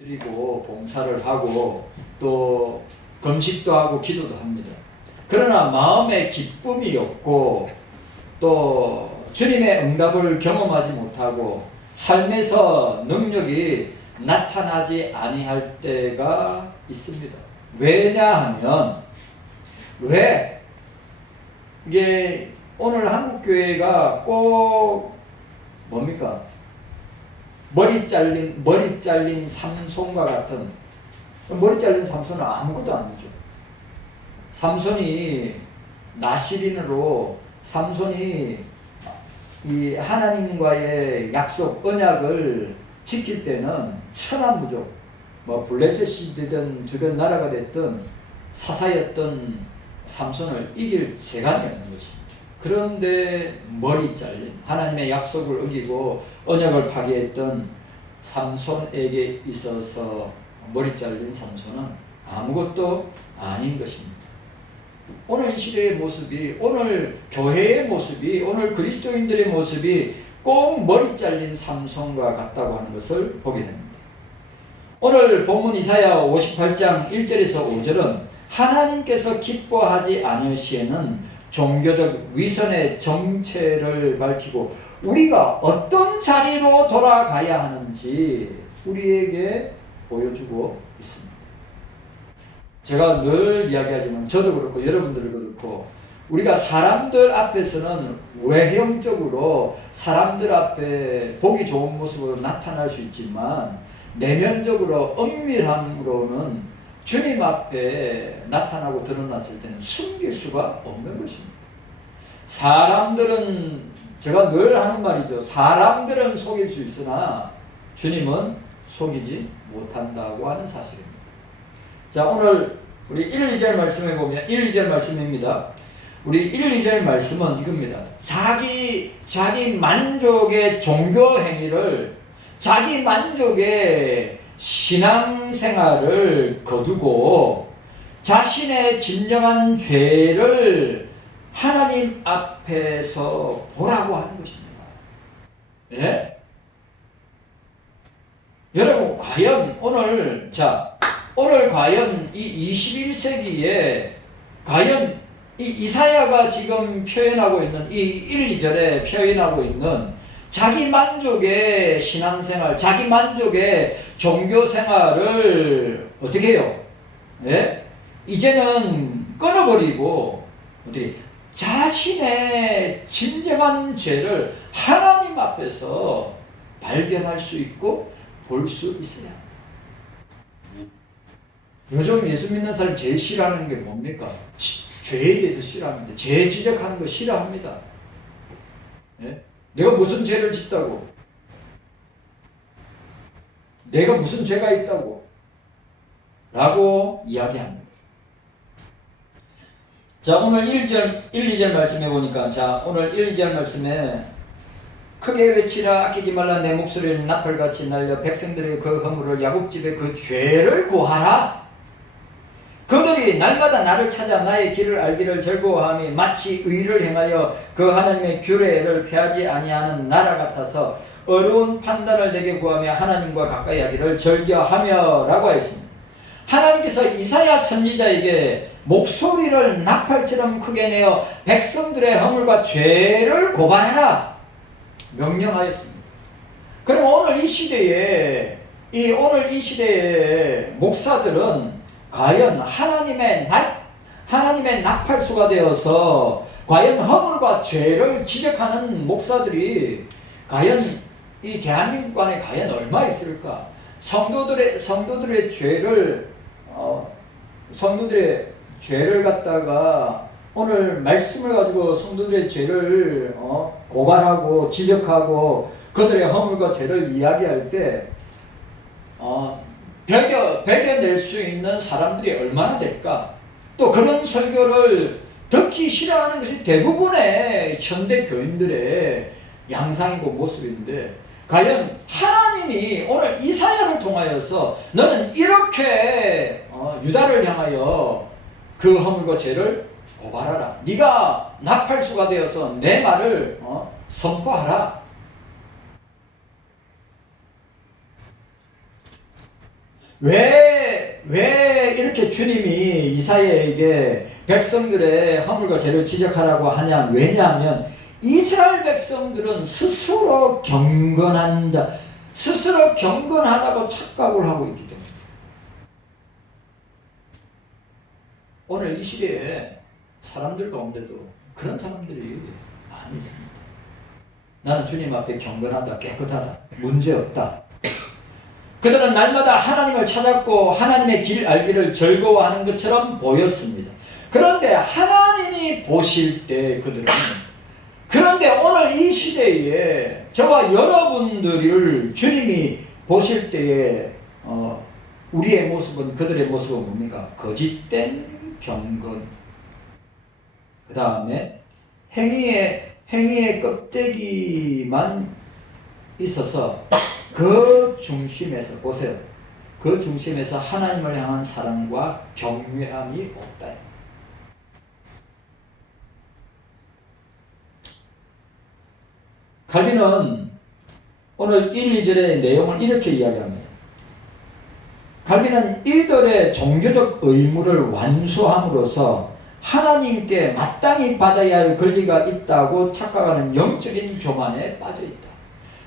드리고 봉사를 하고 또 금식도 하고 기도도 합니다. 그러나 마음에 기쁨이 없고 또 주님의 응답을 경험하지 못하고 삶에서 능력이 나타나지 아니할 때가 있습니다. 왜냐하면 이게 오늘 한국교회가 꼭 뭡니까? 머리 잘린 삼손과 같은, 머리 잘린 삼손은 아무것도 아니죠. 삼손이 나시린으로 삼손이 이 하나님과의 약속 언약을 지킬 때는 천하무적 뭐 블레셋이 되든 주변 나라가 됐든 사사였던 삼손을 이길 재간이 없는 것입니다. 그런데 머리 잘린 하나님의 약속을 어기고 언약을 파괴했던 삼손에게 있어서 머리 잘린 삼손은 아무것도 아닌 것입니다. 오늘 이 시대의 모습이, 오늘 교회의 모습이, 오늘 그리스도인들의 모습이 꼭 머리 잘린 삼손과 같다고 하는 것을 보게 됩니다. 오늘 본문 이사야 58장 1절에서 5절은 하나님께서 기뻐하지 않으시에는 종교적 위선의 정체를 밝히고 우리가 어떤 자리로 돌아가야 하는지 우리에게 보여주고 있습니다. 제가 늘 이야기하지만 저도 그렇고 여러분들도 그렇고 우리가 사람들 앞에서는 외형적으로 사람들 앞에 보기 좋은 모습으로 나타날 수 있지만 내면적으로 은밀함으로는 주님 앞에 나타나고 드러났을 때는 숨길 수가 없는 것입니다. 사람들은, 제가 늘 하는 말이죠. 사람들은 속일 수 있으나 주님은 속이지 못한다고 하는 사실입니다. 자, 오늘 우리 1, 2절 말씀에 보면 1, 2절 말씀입니다. 우리 1, 2절 말씀은 이겁니다. 자기 만족의 종교 행위를, 자기 만족의 신앙생활을 거두고 자신의 진정한 죄를 하나님 앞에서 보라고 하는 것입니다. 예? 여러분, 과연 오늘 과연 이 21세기에 과연 이 이사야가 지금 표현하고 있는 이 1, 2절에 표현하고 있는 자기 만족의 신앙생활, 자기 만족의 종교생활을 어떻게 해요? 예? 이제는 끊어버리고 어떻게 자신의 진정한 죄를 하나님 앞에서 발견할 수 있고 볼 수 있어야 합니다. 요즘 예수 믿는 사람 제일 싫어하는 게 뭡니까? 죄에 대해서 싫어합니다. 죄 지적하는 거 싫어합니다. 예? 내가 무슨 죄를 짓다고? 내가 무슨 죄가 있다고? 라고 이야기합니다. 자, 오늘 1, 2절 말씀해 보니까, 자, 오늘 1, 2절 말씀에 크게 외치라 아끼지 말라 내 목소리를 나팔같이 날려 백성들의 그 허물을 야곱집의 그 죄를 고하라. 그들이 날마다 나를 찾아 나의 길을 알기를 즐거워함이 마치 의를 행하여 그 하나님의 규례를 폐하지 아니하는 나라 같아서 어려운 판단을 내게 구하며 하나님과 가까이 하기를 즐겨하며 라고 했습니다. 하나님께서 이사야 선지자에게 목소리를 나팔처럼 크게 내어 백성들의 허물과 죄를 고발하라 명령하였습니다. 그럼 오늘 이 시대에 목사들은 과연 하나님의 나팔수가 되어서 과연 허물과 죄를 지적하는 목사들이 과연 이 대한민국 안에 과연 얼마 있을까? 성도들의 죄를 갖다가 오늘 말씀을 가지고 성도들의 죄를 고발하고 지적하고 그들의 허물과 죄를 이야기할 때 배겨낼 수 있는 사람들이 얼마나 될까? 또 그런 설교를 듣기 싫어하는 것이 대부분의 현대 교인들의 양상이고 모습인데 과연 하나님이 오늘 이사야를 통하여서 너는 이렇게 유다를 향하여 그 허물과 죄를 고발하라. 네가 나팔수가 되어서 내 말을 선포하라. 왜 이렇게 주님이 이사야에게 백성들의 허물과 죄를 지적하라고 하냐? 왜냐하면 이스라엘 백성들은 스스로 경건한다. 스스로 경건하다고 착각을 하고 있기 때문에. 오늘 이 시대에 사람들 가운데도 그런 사람들이 많이 있습니다. 나는 주님 앞에 경건하다, 깨끗하다, 문제없다. 그들은 날마다 하나님을 찾았고 하나님의 길 알기를 즐거워하는 것처럼 보였습니다. 그런데 하나님이 보실 때 그런데 오늘 이 시대에 저와 여러분들을 주님이 보실 때에 우리의 모습은, 그들의 모습은 뭡니까? 거짓된 경건. 그 다음에 행위의 껍데기만 있어서 그 중심에서, 보세요. 그 중심에서 하나님을 향한 사랑과 경외함이 없다. 갈비는 오늘 1, 2절의 내용을 이렇게 이야기합니다. 갈비는 이들의 종교적 의무를 완수함으로써 하나님께 마땅히 받아야 할 권리가 있다고 착각하는 영적인 교만에 빠져 있다.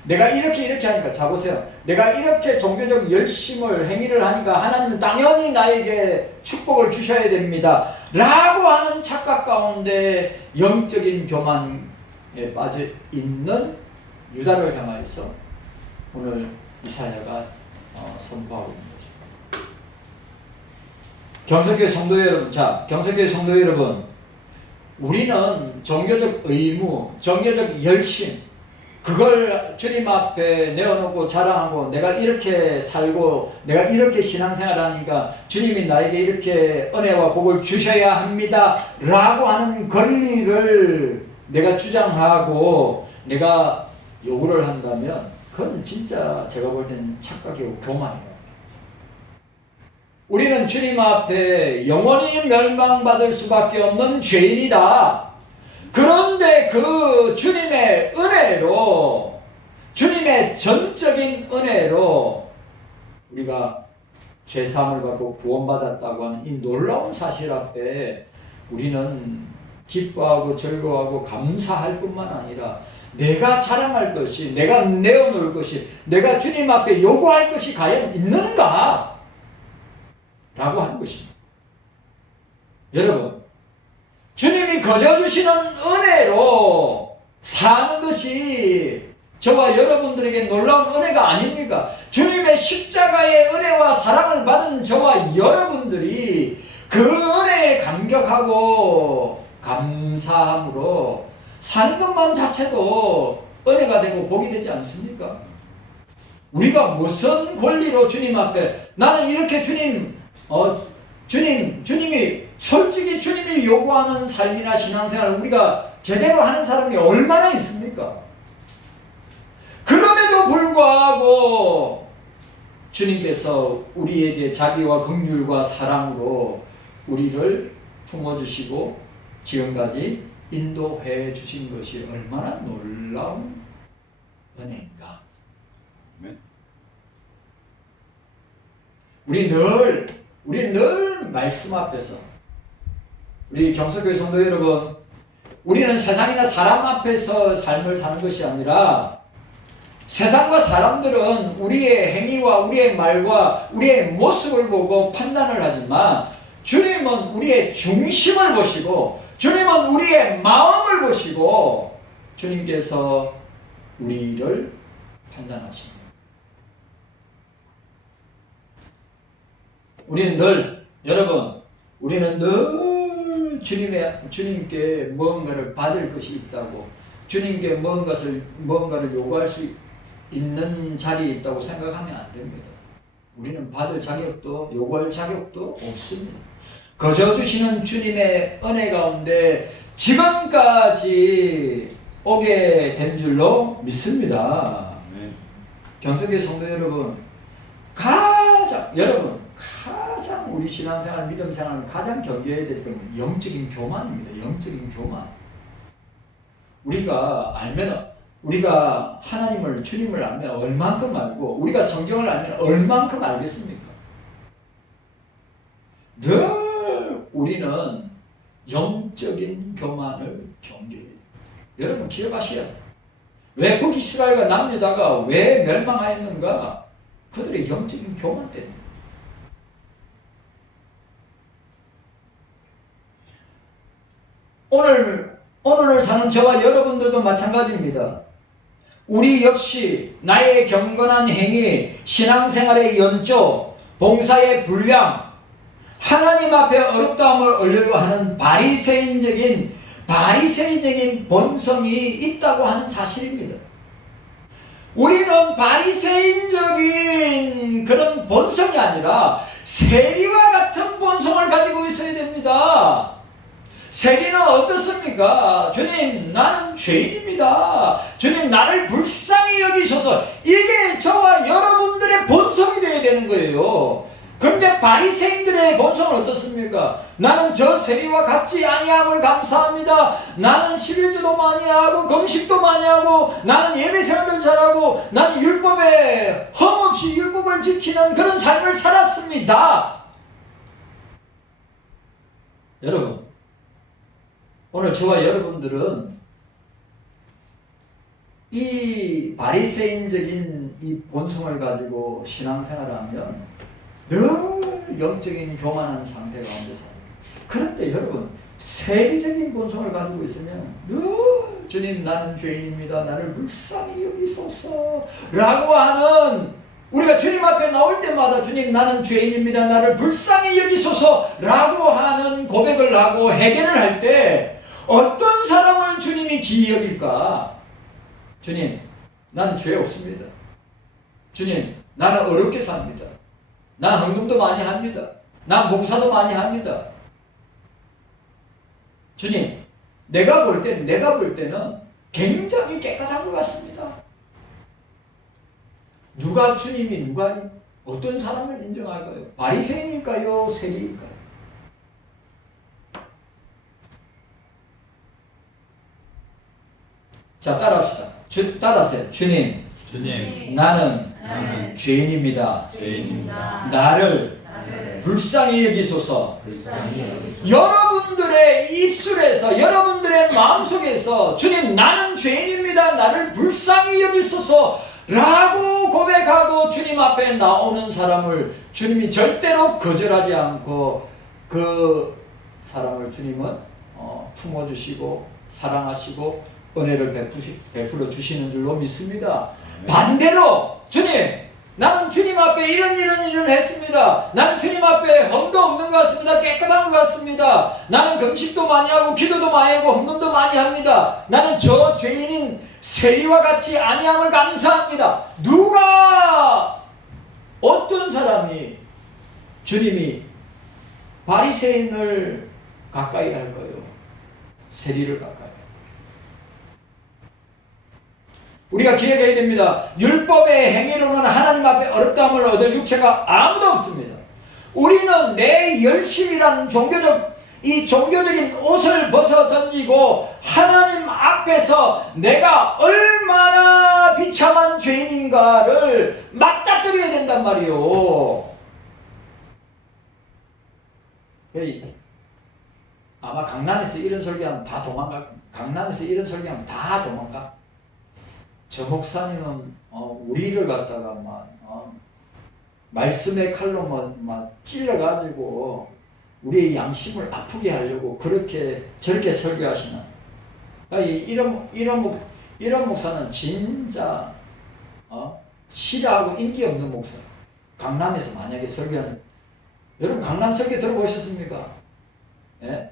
내가 이렇게 하니까, 자 보세요. 내가 이렇게 종교적 열심을 행위를 하니까 하나님은 당연히 나에게 축복을 주셔야 됩니다 라고 하는 착각 가운데 영적인 교만에 빠져 있는 유다를 향하여서 오늘 이사야가 선포하고 있는 것입니다. 경성교회 성도 여러분, 경성교회 성도 여러분, 우리는 종교적 의무, 종교적 열심, 그걸 주님 앞에 내어놓고 자랑하고, 내가 이렇게 살고 내가 이렇게 신앙생활하니까 주님이 나에게 이렇게 은혜와 복을 주셔야 합니다 라고 하는 권리를 내가 주장하고 내가 요구를 한다면 그건 진짜 제가 볼 때는 착각이고 교만이에요. 우리는 주님 앞에 영원히 멸망받을 수밖에 없는 죄인이다. 그런데 그 주님의 은혜로, 주님의 전적인 은혜로 우리가 죄사함을 받고 구원받았다고 하는 이 놀라운 사실 앞에 우리는 기뻐하고 즐거워하고 감사할 뿐만 아니라 내가 자랑할 것이, 내가 내어놓을 것이, 내가 주님 앞에 요구할 것이 과연 있는가? 라고 하는 것입니다. 여러분, 주님이 거저 주시는 은혜로 사는 것이 저와 여러분들에게 놀라운 은혜가 아닙니까? 주님의 십자가의 은혜와 사랑을 받은 저와 여러분들이 그 은혜에 감격하고 감사함으로 사는 것만 자체도 은혜가 되고 복이 되지 않습니까? 우리가 무슨 권리로 주님 앞에, 나는 이렇게 주님이 솔직히 주님이 요구하는 삶이나 신앙생활을 우리가 제대로 하는 사람이 얼마나 있습니까? 그럼에도 불구하고 주님께서 우리에게 자비와 긍휼과 사랑으로 우리를 품어주시고 지금까지 인도해 주신 것이 얼마나 놀라운 은혜인가. 우리 늘 말씀 앞에서, 우리 경서교회 성도 여러분, 우리는 세상이나 사람 앞에서 삶을 사는 것이 아니라 세상과 사람들은 우리의 행위와 우리의 말과 우리의 모습을 보고 판단을 하지만 주님은 우리의 중심을 보시고 주님은 우리의 마음을 보시고 주님께서 우리를 판단하십니다. 우리는 늘 주님께 무언가를 받을 것이 있다고, 주님께 무언가를 요구할 수 있는 자리에 있다고 생각하면 안 됩니다. 우리는 받을 자격도 요구할 자격도 없습니다. 거저 주시는 주님의 은혜 가운데 지금까지 오게 된 줄로 믿습니다. 경성교회 성도 여러분, 가장 우리 신앙생활, 믿음생활 가장 경계해야 될 건 영적인 교만입니다. 영적인 교만. 우리가 하나님을, 주님을 알면 얼만큼 알고, 우리가 성경을 알면 얼만큼 알겠습니까? 늘 우리는 영적인 교만을 경계해야 돼요. 여러분 기억하시오. 왜 북이스라엘과 남유다가 왜 멸망하였는가? 그들의 영적인 교만 때문에. 오늘을 사는 저와 여러분들도 마찬가지입니다. 우리 역시 나의 경건한 행위, 신앙생활의 연조, 봉사의 분량, 하나님 앞에 어렵다함을 얻으려고 하는 바리새인적인 본성이 있다고 하는 사실입니다. 우리는 바리새인적인 그런 본성이 아니라 세리와 같은 본성을 가지고 있어야 됩니다. 세리는 어떻습니까? 주님, 나는 죄인입니다. 주님, 나를 불쌍히 여기셔서. 이게 저와 여러분들의 본성이 되어야 되는 거예요. 그런데 바리새인들의 본성은 어떻습니까? 나는 저 세리와 같지 아니함을 감사합니다. 나는 11조도 많이 하고 금식도 많이 하고 나는 예배생활을 잘하고 나는 율법에 흠없이 율법을 지키는 그런 삶을 살았습니다. 여러분, 오늘 저와 여러분들은 이 바리새인적인 이 본성을 가지고 신앙생활을 하면 늘 영적인 교만한 상태 가운데 삽니다. 그런데 여러분, 세리적인 본성을 가지고 있으면 늘 주님, 나는 죄인입니다. 나를 불쌍히 여기소서 라고 하는, 우리가 주님 앞에 나올 때마다 주님, 나는 죄인입니다. 나를 불쌍히 여기소서 라고 하는 고백을 하고 회개를 할 때 어떤 사람을 주님이 기이 여길까? 주님, 나는 죄 없습니다. 주님, 나는 어렵게 삽니다. 난 헌금도 많이 합니다. 난 봉사도 많이 합니다. 주님, 내가 볼 때는 굉장히 깨끗한 것 같습니다. 누가 주님이 어떤 사람을 인정할까요? 바리새인일까요? 세리일까요? 자, 따라합시다. 따라하세요. 주님, 나는 죄인입니다. 나를 불쌍히 여기소서. 여러분들의 입술에서, 여러분들의 마음속에서 주님, 나는 죄인입니다. 나를 불쌍히 여기소서 라고 고백하고 주님 앞에 나오는 사람을 주님이 절대로 거절하지 않고 그 사람을 주님은 품어주시고 사랑하시고 은혜를 베풀어 주시는 줄로 믿습니다. 반대로 주님, 나는 주님 앞에 이런 일을 했습니다. 나는 주님 앞에 흠도 없는 것 같습니다. 깨끗한 것 같습니다. 나는 금식도 많이 하고 기도도 많이 하고 헌금도 많이 합니다. 나는 저 죄인인 세리와 같이 아니함을 감사합니다. 어떤 사람이 주님이 바리새인을 가까이 할까요? 세리를 가까이. 우리가 기억해야 됩니다. 율법의 행위로는 하나님 앞에 어렵다함을 얻을 육체가 아무도 없습니다. 우리는 내 열심이라는 종교적인 옷을 벗어 던지고 하나님 앞에서 내가 얼마나 비참한 죄인인가를 맞닥뜨려야 된단 말이에요. 아마 강남에서 이런 설교하면 다 도망가. 저 목사님은 우리를 갖다가 말씀의 칼로 막 찔러가지고 우리의 양심을 아프게 하려고 저렇게 설교하시나. 이런 목사는 진짜 싫어하고 인기 없는 목사. 강남에서 만약에 설교하는, 여러분 강남 설교 들어보셨습니까? 예?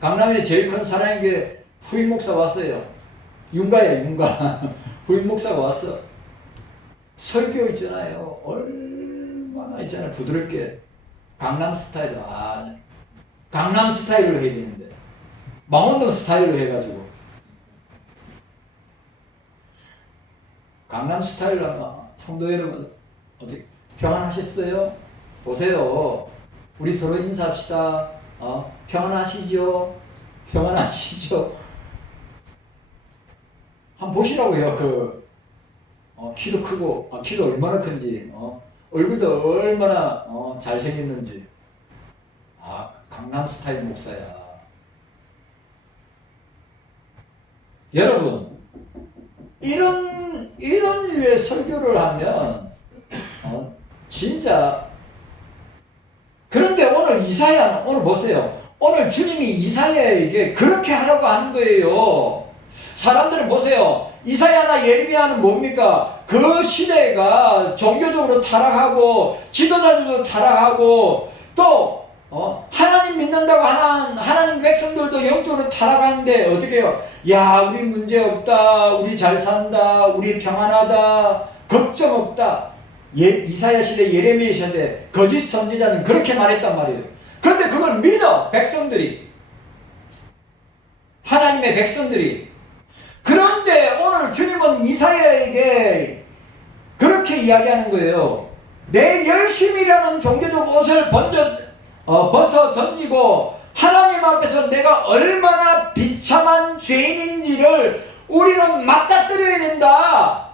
강남에 제일 큰 사랑인 게 후임 목사 왔어요. 윤가. 후임 목사가 왔어. 설교 있잖아요. 얼마나 있잖아요. 부드럽게. 강남 스타일로. 강남 스타일로 해야 되는데. 망원동 스타일로 해가지고. 강남 스타일로 하면 성도 여러분 어떻게 평안하셨어요? 보세요. 우리 서로 인사합시다. 평안하시죠? 한번 보시라고요. 키도 크고, 키도 얼마나 큰지, 얼굴도 얼마나 잘생겼는지 아, 강남 스타일 목사야. 여러분, 이런 류의 설교를 하면 진짜. 그런데 오늘 이사야, 오늘 보세요. 오늘 주님이 이사야에게 그렇게 하라고 하는 거예요. 사람들은 보세요. 이사야나 예레미야는 뭡니까? 그 시대가 종교적으로 타락하고 지도자들도 타락하고 또 하나님 믿는다고 하나님 백성들도 영적으로 타락하는데 어떻게 해요? 야, 우리 문제 없다, 우리 잘 산다, 우리 평안하다, 걱정 없다. 이사야 시대, 예레미야 시대 거짓 선지자는 그렇게 말했단 말이에요. 그런데 그걸 믿어, 백성들이. 하나님의 백성들이. 그런데 오늘 주님은 이사야에게 그렇게 이야기하는 거예요. 내 열심이라는 종교적 옷을 벗어 던지고 하나님 앞에서 내가 얼마나 비참한 죄인인지를 우리는 맞닥뜨려야 된다.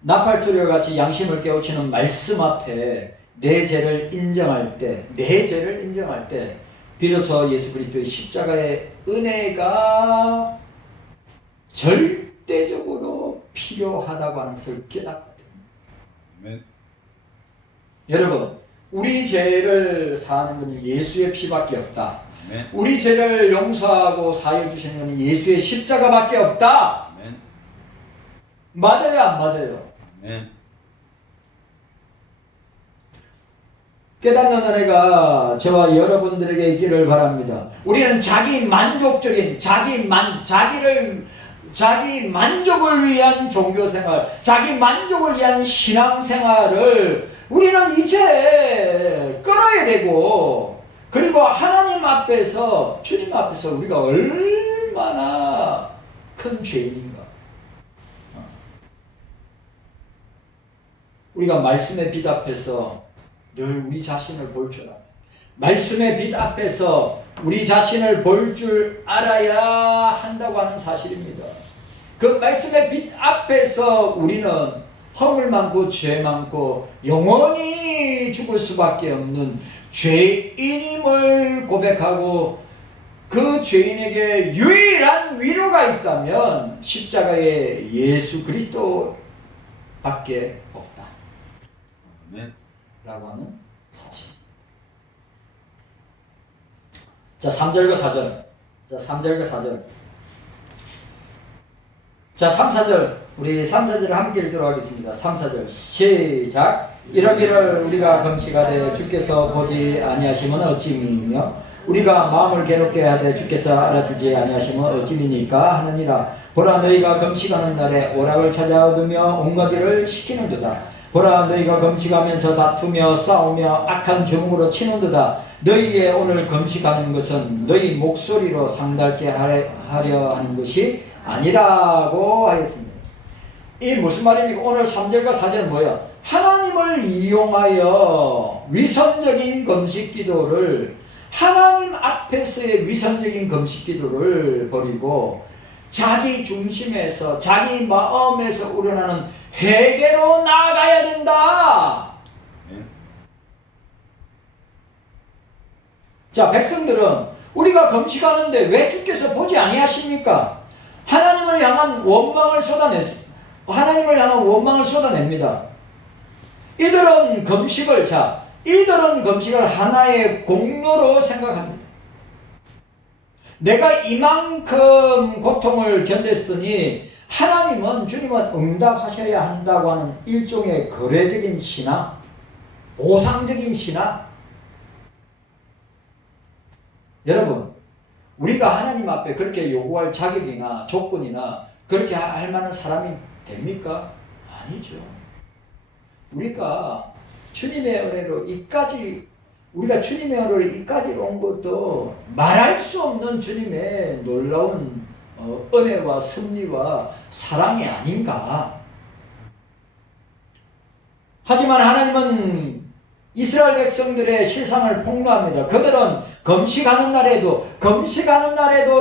나팔소리와 같이 양심을 깨우치는 말씀 앞에 내 죄를 인정할 때 비로소 예수 그리스도의 십자가의 은혜가 절대적으로 필요하다고 하는 것을 깨닫거든요. 아멘. 여러분, 우리 죄를 사하는 것은 예수의 피밖에 없다. 아멘. 우리 죄를 용서하고 사해 주시는 것은 예수의 십자가밖에 없다. 아멘. 맞아요, 안 맞아요? 아멘. 깨닫는 은혜가 저와 여러분들에게 있기를 바랍니다. 우리는 자기 만족을 위한 종교생활, 자기 만족을 위한 신앙생활을 우리는 이제 끊어야 되고, 그리고 하나님 앞에서, 주님 앞에서 우리가 얼마나 큰 죄인인가. 우리가 말씀의 빛 앞에서 늘 우리 자신을 볼 줄 알아요. 말씀의 빛 앞에서 우리 자신을 볼 줄 알아야 한다고 하는 사실입니다. 그 말씀의 빛 앞에서 우리는 허물 많고 죄 많고 영원히 죽을 수밖에 없는 죄인임을 고백하고 그 죄인에게 유일한 위로가 있다면 십자가의 예수 그리스도밖에 없다. 아멘. 라고 하는 사실. 자, 3절과 4절. 자, 3절과 4절. 자, 3, 4절. 우리 3, 4절을 함께 읽도록 하겠습니다. 3, 4절. 시작. 이러기를 우리가 금식하되 주께서 보지 아니하시면 어찌 믿으며 우리가 마음을 괴롭게 하되 주께서 알아주지 아니하시면 어찌 믿니까 하느니라. 보라, 너희가 금식하는 날에 오락을 찾아 얻으며 온갖 일을 시키는도다. 보라, 너희가 금식하면서 다투며 싸우며 악한 주먹으로 치는도다. 너희의 오늘 금식하는 것은 너희 목소리로 상달게 하려 하는 것이 아니라고 하였습니다. 이 무슨 말입니까? 오늘 3절과 4절은 뭐예요? 하나님을 이용하여 위선적인 금식 기도를, 하나님 앞에서의 위선적인 금식 기도를 버리고 자기 중심에서, 자기 마음에서 우러나는 회개로 나아가야 된다. 자, 백성들은 우리가 금식하는데 왜 주께서 보지 아니하십니까? 하나님을 향한 원망을 쏟아냅니다. 이들은 금식을 하나의 공로로 생각합니다. 내가 이만큼 고통을 견뎠으니 주님은 응답하셔야 한다고 하는 일종의 거래적인 신앙, 보상적인 신앙. 여러분, 우리가 하나님 앞에 그렇게 요구할 자격이나 조건이나 그렇게 할 만한 사람이 됩니까? 아니죠. 우리가 주님의 은혜로 이까지 온 것도 말할 수 없는 주님의 놀라운 은혜와 섭리와 사랑이 아닌가. 하지만 하나님은 이스라엘 백성들의 실상을 폭로합니다. 그들은 금식하는 날에도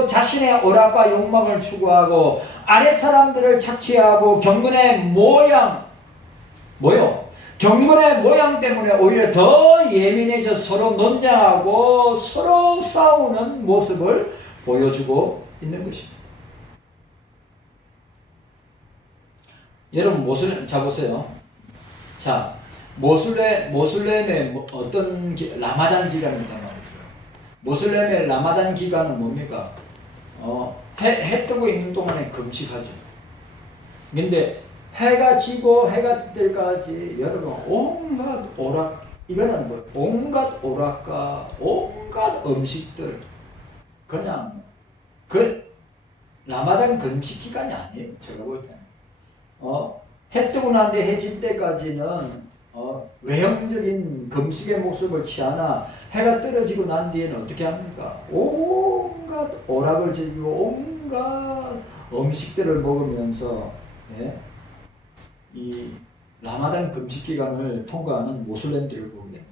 자신의 오락과 욕망을 추구하고 아랫사람들을 착취하고 경건의 경건의 모양 때문에 오히려 더 예민해져 서로 논쟁하고 서로 싸우는 모습을 보여주고 있는 것입니다. 여러분 모슬렘 자 보세요. 자 모슬렘의 어떤 라마단 기간이다 말이죠. 모슬렘의 라마단 기간은 뭡니까? 해 뜨고 있는 동안에 금식하죠. 근데 해가 지고 해가 뜰 때까지 여러분 온갖 이거는 뭐 온갖 오락과 온갖 음식들 그냥 그 라마단 금식 기간이 아니에요. 제가 볼 때는 해 뜨고 난 뒤에 해 질 때까지는 외형적인 금식의 모습을 취하나 해가 떨어지고 난 뒤에는 어떻게 합니까? 온갖 오락을 즐기고 온갖 음식들을 먹으면서 이 라마단 금식 기간을 통과하는 모슬렘들을 보게 됩니다.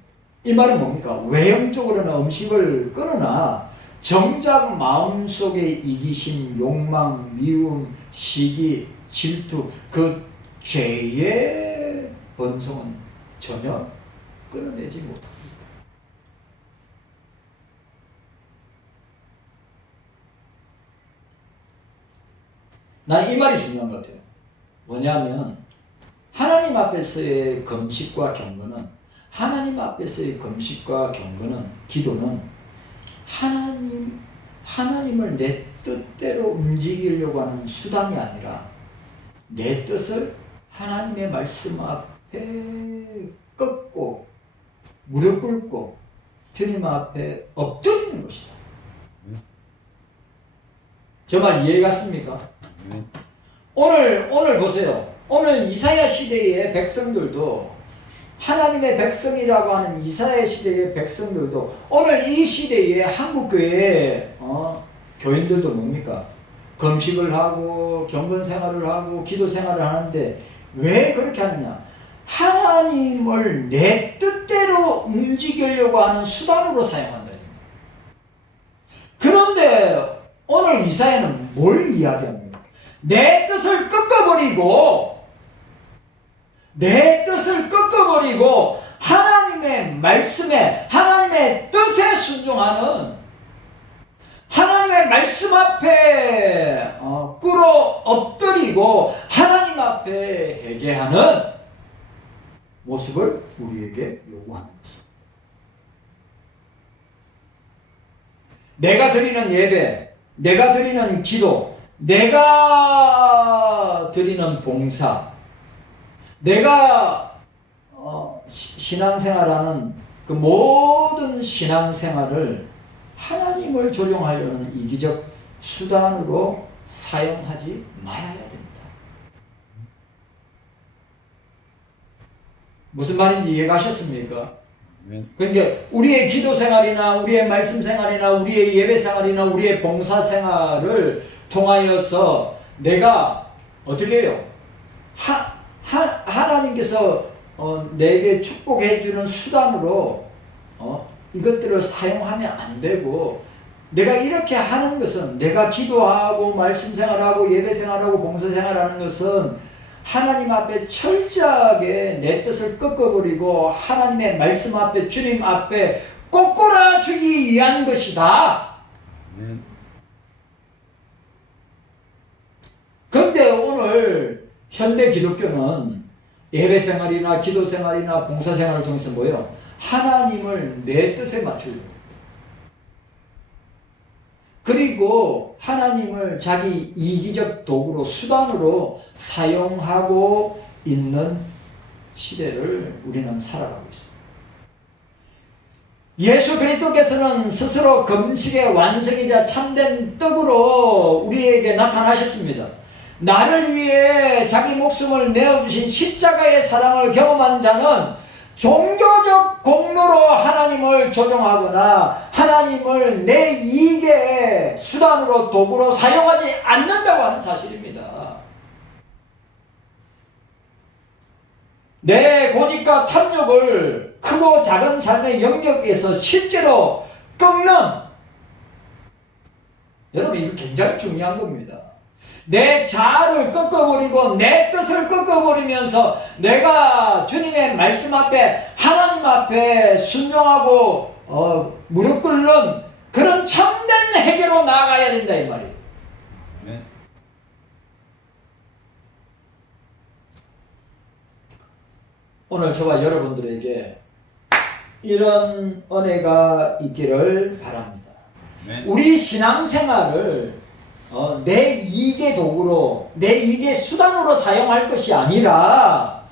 이 말은 뭡니까? 외형적으로는 음식을 끊으나 정작 마음속에 이기심, 욕망, 미움, 시기, 질투 그 죄의 번성은 전혀 끊어내지 못합니다. 난 이 말이 중요한 것 같아요. 뭐냐면 하나님 앞에서의 금식과 경건은 기도는 하나님을 내 뜻대로 움직이려고 하는 수단이 아니라 내 뜻을 하나님의 말씀 앞에 꺾고 무릎 꿇고 주님 앞에 엎드리는 것이다. 저 말 이해 갔습니까? 오늘 보세요. 오늘 이사야 시대의 백성들도 하나님의 백성이라고 하는 이사야 시대의 백성들도 오늘 이 시대의 한국교회의 교인들도 뭡니까? 금식을 하고 경건 생활을 하고 기도 생활을 하는데 왜 그렇게 하느냐? 하나님을 내 뜻대로 움직이려고 하는 수단으로 사용한다. 그런데 오늘 이사야는 뭘 이야기합니까? 내 뜻을 꺾어버리고 하나님의 말씀에 하나님의 뜻에 순종하는 하나님의 말씀 앞에 꿇어 엎드리고 하나님 앞에 회개하는 모습을 우리에게 요구하는 것입니다. 내가 드리는 예배, 내가 드리는 기도, 내가 드리는 봉사, 내가 신앙생활하는 그 모든 신앙생활을 하나님을 조종하려는 이기적 수단으로 사용하지 말아야 됩니다. 무슨 말인지 이해가셨습니까? 그러니까 우리의 기도 생활이나 우리의 말씀 생활이나 우리의 예배 생활이나 우리의 봉사 생활을 통하여서 내가 어떻게 해요? 하나님께서 내게 축복해 주는 수단으로 이것들을 사용하면 안 되고, 내가 이렇게 하는 것은, 내가 기도하고 말씀 생활하고 예배 생활하고 봉사 생활하는 것은 하나님 앞에 철저하게 내 뜻을 꺾어버리고 하나님의 말씀 앞에, 주님 앞에 꼬꾸라주기 위한 것이다. 그런데 오늘 현대 기독교는 예배 생활이나 기도 생활이나 봉사 생활을 통해서 뭐예요? 하나님을 내 뜻에 맞추려고, 그리고 하나님을 자기 이기적 도구로, 수단으로 사용하고 있는 시대를 우리는 살아가고 있습니다. 예수 그리스도께서는 스스로 금식의 완성이자 참된 떡으로 우리에게 나타나셨습니다. 나를 위해 자기 목숨을 내어주신 십자가의 사랑을 경험한 자는 종교적 공로로 하나님을 조종하거나 하나님을 내 이익의 수단으로, 도구로 사용하지 않는다고 하는 사실입니다. 내 고집과 탐욕을 크고 작은 삶의 영역에서 실제로 꺾는, 여러분 이거 굉장히 중요한 겁니다. 내 자아를 꺾어버리고 내 뜻을 꺾어버리면서 내가 주님의 말씀 앞에 하나님 앞에 순종하고 무릎 꿇는 그런 참된 회개로 나아가야 된다 이 말이에요. 네. 오늘 저와 여러분들에게 이런 은혜가 있기를 바랍니다. 네. 우리 신앙생활을 내 이익의 도구로, 내 이익의 수단으로 사용할 것이 아니라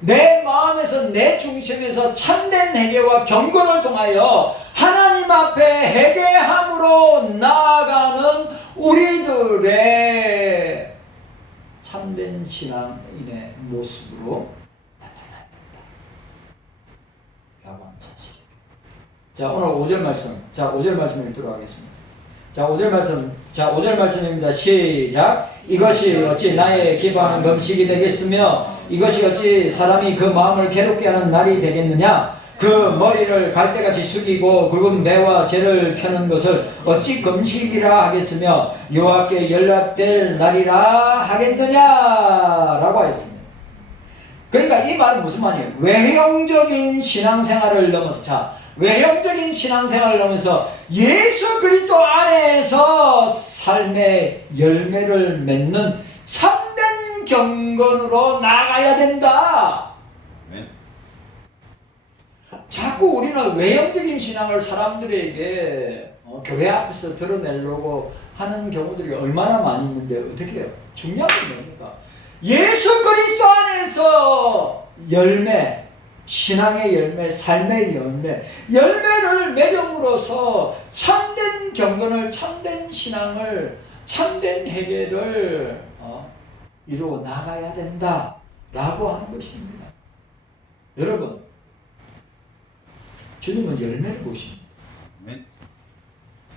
내 마음에서, 내 중심에서 참된 회개와 경건을 통하여 하나님 앞에 회개함으로 나아가는 우리들의 참된 신앙인의 모습으로 나타나야 된다 라고 하는 사실. 자, 오늘 5절 말씀. 자, 5절 말씀 읽도록 하겠습니다. 자, 5절 말씀. 자, 5절 말씀입니다. 시작. 이것이 어찌 나의 기뻐하는 금식이 되겠으며 이것이 어찌 사람이 그 마음을 괴롭게 하는 날이 되겠느냐. 그 머리를 갈대같이 숙이고 굵은 배와 재를 펴는 것을 어찌 금식이라 하겠으며 여호와께 연락될 날이라 하겠느냐 라고 하였습니다. 그러니까 이 말은 무슨 말이에요? 외형적인 신앙생활을 넘어서, 자, 외형적인 신앙생활을 넘어서 예수 그리스도 안에서 삶의 열매를 맺는 참된 경건으로 나아가야 된다. 네. 자꾸 우리는 외형적인 신앙을 사람들에게 교회 앞에서 드러내려고 하는 경우들이 얼마나 많이 있는데 어떻게 해요? 중요한 건 뭡니까? 예수 그리스도 안에서 열매, 신앙의 열매, 삶의 열매, 열매를 맺음으로써 참된 경건을, 참된 신앙을, 참된 회개를 이루어 나가야 된다라고 하는 것입니다. 여러분, 주님은 열매를 보십니다. 네.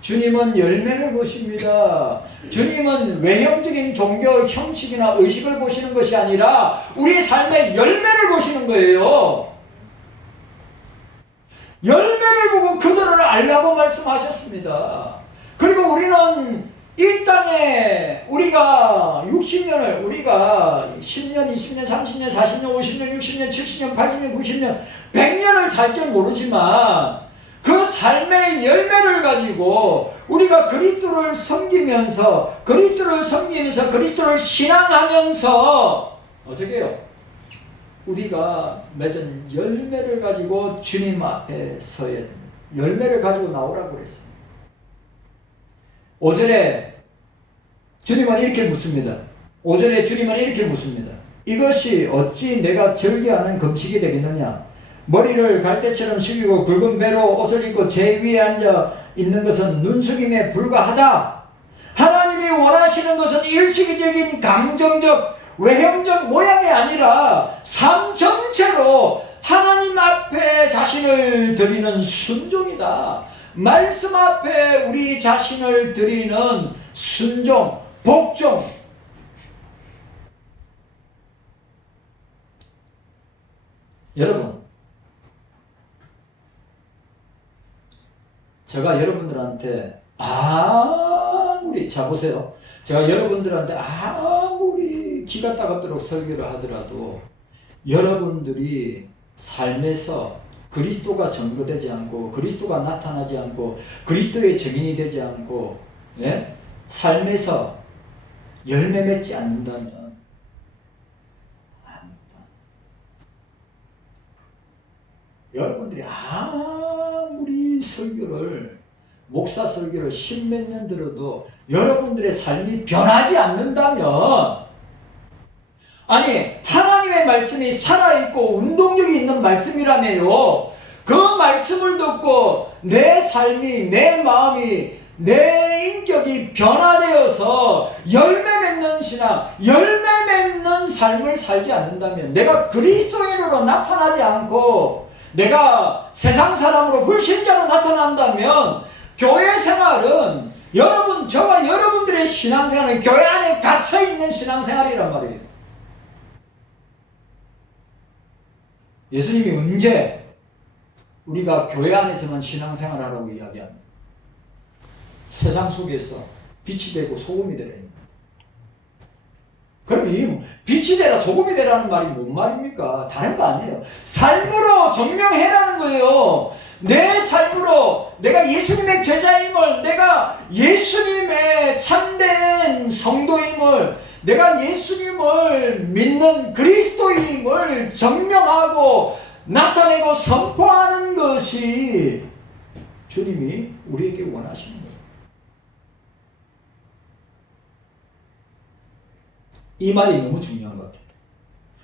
주님은 열매를 보십니다. 주님은 외형적인 종교 형식이나 의식을 보시는 것이 아니라 우리 삶의 열매를 보시는 거예요. 열매를 보고 그들을 알라고 말씀하셨습니다. 그리고 우리는 이 땅에 우리가 60년을, 우리가 10년, 20년, 30년, 40년, 50년, 60년, 70년, 80년, 90년, 100년을 살 줄 모르지만 그 삶의 열매를 가지고 우리가 그리스도를 섬기면서 그리스도를 신앙하면서 어떻게 해요? 우리가 맺은 열매를 가지고 주님 앞에 서야 됩니다. 열매를 가지고 나오라고 그랬습니다. 5절에 주님은 이렇게 묻습니다. 5절에 주님은 이렇게 묻습니다. 이것이 어찌 내가 즐겨하는 금식이 되겠느냐? 머리를 갈대처럼 숙이고 굵은 배로 옷을 입고 제 위에 앉아 있는 것은 눈속임에 불과하다. 하나님이 원하시는 것은 일시적인 감정적 외형적 모양이 아니라 삶 전체로 하나님 앞에 자신을 드리는 순종이다. 말씀 앞에 우리 자신을 드리는 순종, 복종. 여러분, 제가 여러분들한테 아무리, 자 보세요. 제가 여러분들한테 아무리 기가 따갑도록 설교를 하더라도 여러분들이 삶에서 그리스도가 전거되지 않고 그리스도가 나타나지 않고 그리스도의 증인이 되지 않고 삶에서 열매 맺지 않는다면 여러분들이 아무리 설교를 목사 설교를 10몇 년 들어도 여러분들의 삶이 변하지 않는다면 아니 하나님의 말씀이 살아있고 운동력이 있는 말씀이라며요. 그 말씀을 듣고 내 삶이 내 마음이 내 인격이 변화되어서 열매 맺는 신앙, 열매 맺는 삶을 살지 않는다면 내가 그리스도인으로 나타나지 않고 내가 세상 사람으로 불신자로 나타난다면 교회 생활은 여러분, 저와 여러분들의 신앙생활은 교회 안에 갇혀있는 신앙생활이란 말이에요. 예수님이 언제 우리가 교회 안에서만 신앙생활하라고 이야기합니다. 세상 속에서 빛이 되고 소금이 되라. 그럼 이 빛이 되라 소금이 되라는 말이 뭔 말입니까? 다른 거 아니에요. 삶으로 증명해라는 거예요. 내 삶으로 내가 예수님의 제자임을, 내가 예수님의 참된 성도임을, 내가 예수님을 믿는 그리스도임을 증명하고 나타내고 선포하는 것이 주님이 우리에게 원하시는 거예요. 이 말이 너무 중요한 것 같아요.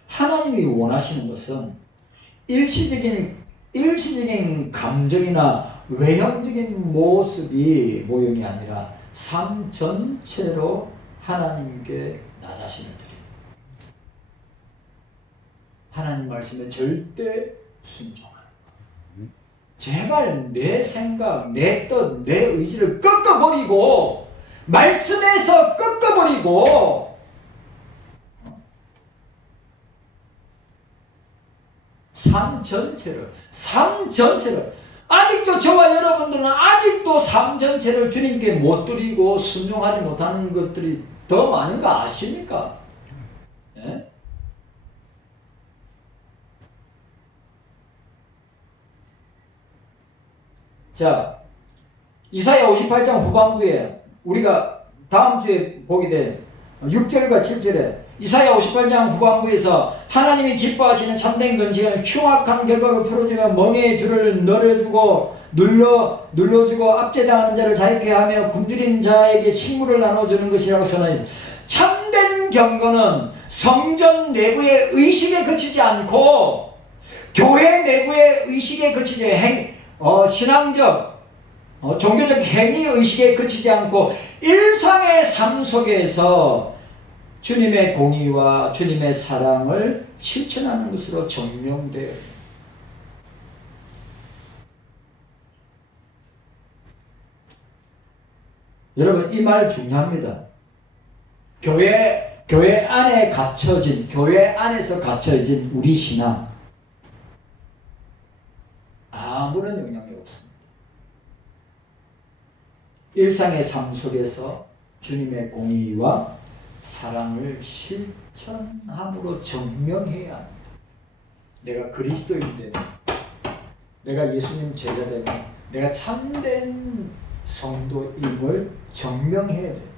하나님이 원하시는 것은 일시적인 감정이나 외형적인 모형이 아니라 삶 전체로 하나님께 나 자신을 드립니다. 하나님 말씀에 절대 순종하는 것. 제발 내 생각, 내 뜻, 내 의지를 꺾어버리고, 말씀에서 꺾어버리고, 삶 전체를 아직도 저와 여러분들은 아직도 삶 전체를 주님께 못 드리고 순종하지 못하는 것들이 더 많은 거 아십니까? 예? 자, 이사야 58장 후반부에 우리가 다음 주에 보게 된 6절과 7절에 이사야 58장 후반부에서 하나님이 기뻐하시는 참된 건식은 흉악한 결박을 풀어주며 멍에의 줄을 눌러주고 압제당하는 자를 자유케 하며 굶주린 자에게 식물을 나눠주는 것이라고 선언합니다. 참된 경건은 성전 내부의 의식에 그치지 않고 교회 내부의 의식에 그치지 신앙적 종교적 행위 의식에 그치지 않고 일상의 삶 속에서 주님의 공의와 주님의 사랑을 실천하는 것으로 증명돼요. 여러분, 이 말 중요합니다. 교회 안에서 갇혀진 우리 신앙 아무런 영향이 없습니다. 일상의 삶 속에서 주님의 공의와 사랑을 실천함으로 증명해야 합니다. 내가 그리스도인 되면, 내가 예수님 제자 되면, 내가 참된 성도임을 증명해야 돼요.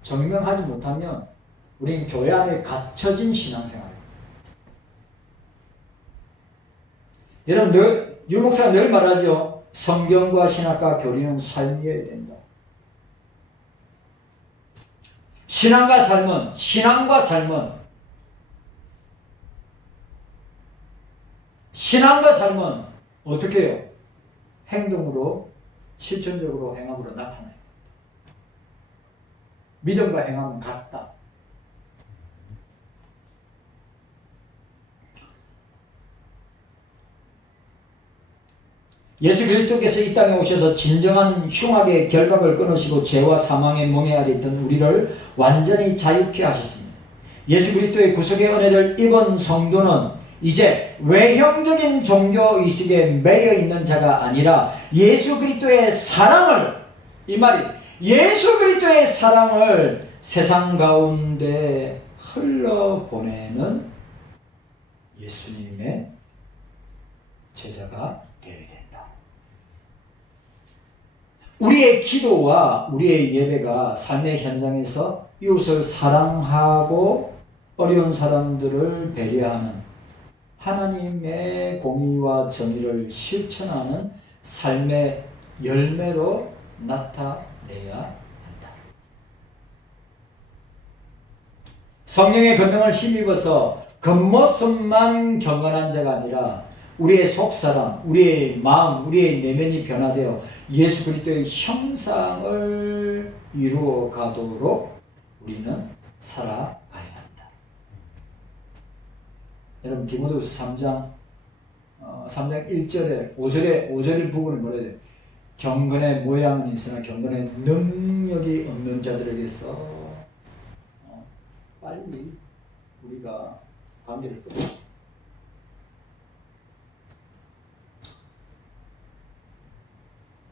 증명하지 못하면 우리는 교회 안에 갇혀진 신앙생활입니다. 여러분, 유 목사가 늘 말하죠. 성경과 신학과 교리는 삶이어야 된다. 신앙과 삶은 어떻게 해요? 행동으로, 실천적으로, 행함으로 나타나요. 믿음과 행함은 같다. 예수 그리스도께서 이 땅에 오셔서 진정한 흉악의 결박을 끊으시고 죄와 사망의 멍에 아래 있던 우리를 완전히 자유케 하셨습니다. 예수 그리스도의 구속의 은혜를 입은 성도는 이제 외형적인 종교의식에 매여 있는 자가 아니라 예수 그리스도의 사랑을, 이 말이 예수 그리스도의 사랑을 세상 가운데 흘러보내는 예수님의 제자가 되어야 된다. 우리의 기도와 우리의 예배가 삶의 현장에서 이웃을 사랑하고 어려운 사람들을 배려하는 하나님의 공의와 정의를 실천하는 삶의 열매로 나타내야 한다. 성령의 권능을 힘입어서 겉모습만 경건한 자가 아니라 우리의 속사람, 우리의 마음, 우리의 내면이 변화되어 예수 그리스도의 형상을 이루어 가도록 우리는 살아가야 한다. 여러분, 디모데후서 3장 1절에 5절 부분을 뭐라 해야 돼요? 경건의 모양은 있으나 경건의 능력이 없는 자들에게서 빨리 우리가 관계를 끊어.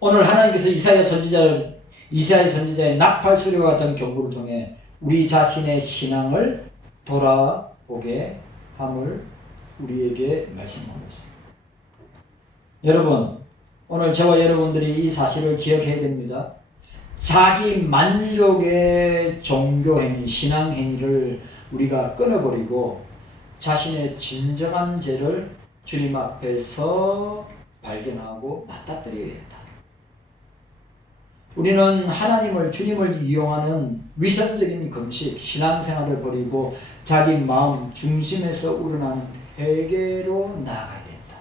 오늘 하나님께서 이사야 선지자의 나팔 소리와 같은 경고를 통해 우리 자신의 신앙을 돌아보게 함을 우리에게 말씀하고 있습니다. 여러분, 오늘 저와 여러분들이 이 사실을 기억해야 됩니다. 자기 만족의 종교행위, 신앙행위를 우리가 끊어버리고 자신의 진정한 죄를 주님 앞에서 발견하고 맞닥뜨려야 한다. 우리는 하나님을, 주님을 이용하는 위선적인 금식, 신앙생활을 버리고 자기 마음 중심에서 우러나는 회개로 나아가야 된다.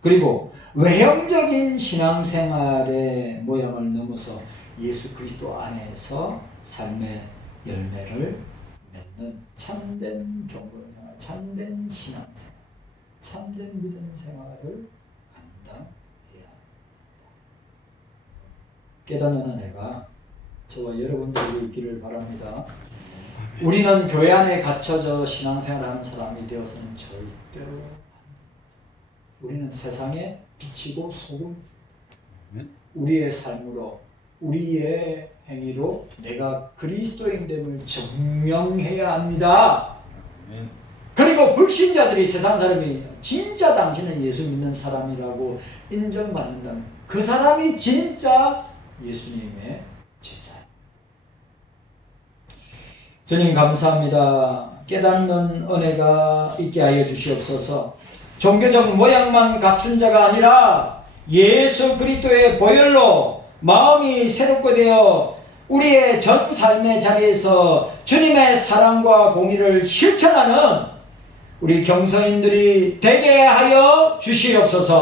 그리고 외형적인 신앙생활의 모양을 넘어서 예수 그리스도 안에서 삶의 열매를 맺는 참된 경건생활, 참된 신앙생활, 참된 믿음 생활을 감당해야 합니다. 깨닫는 은혜가 저와 여러분들에게 있기를 바랍니다. 우리는 교회 안에 갇혀져 신앙생활하는 사람이 되어서는 절대로 안 됩니다. 우리는 세상에 비치고 소금, 우리의 삶으로, 우리의 행위로 내가 그리스도인됨을 증명해야 합니다. 그리고 불신자들이, 세상 사람이 진짜 당신은 예수 믿는 사람이라고 인정받는다면 그 사람이 진짜 예수님의 제자예요. 주님 감사합니다. 깨닫는 은혜가 있게 하여 주시옵소서. 종교적 모양만 갖춘 자가 아니라 예수 그리스도의 보혈로 마음이 새롭게 되어 우리의 전 삶의 자리에서 주님의 사랑과 공의를 실천하는 우리 경서인들이 되게 하여 주시옵소서.